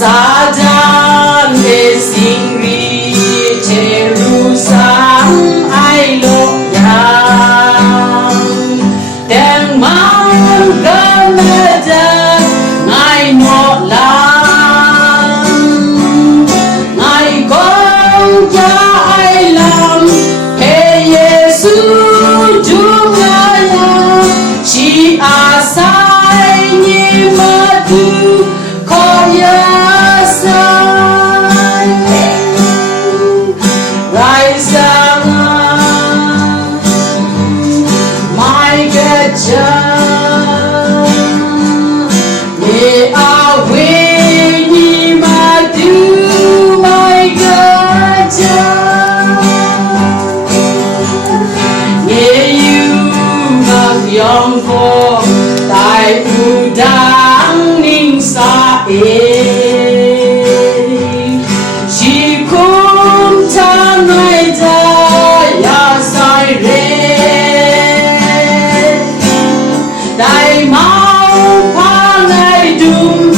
Sadan Singri Jerusalem ai lo yang dan mau gameda ngai no lang ngai kong ja ai lam he Yesu jungaya chi asai ni madu koya Yong ko tai udang ning sa chi kum ta mai da ya sai re dai mau pa nai dum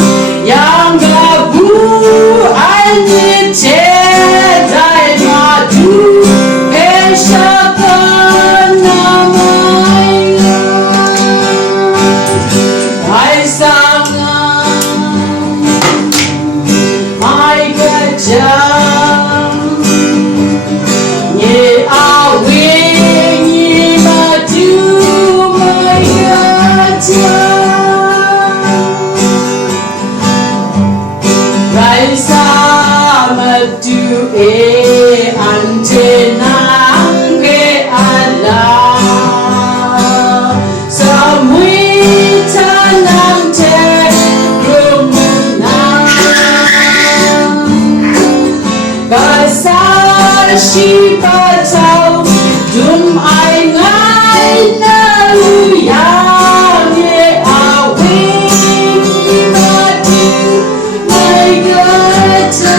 yang ga bu ai ni che dai ma du pe sha ka na mai ai sang mai ga jam ye a we ni ma du mai ga jam rai sa ma du e ante nang ke ala samui tanam te rumuna basar shi patau dum ai ngai na yang ye awe mati mai gata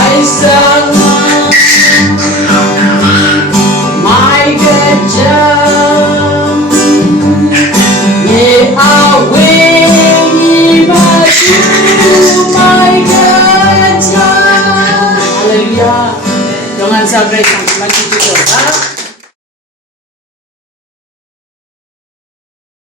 ai sang mai gajam ye awe mati mai gata. Haleluya. Dengan sabrai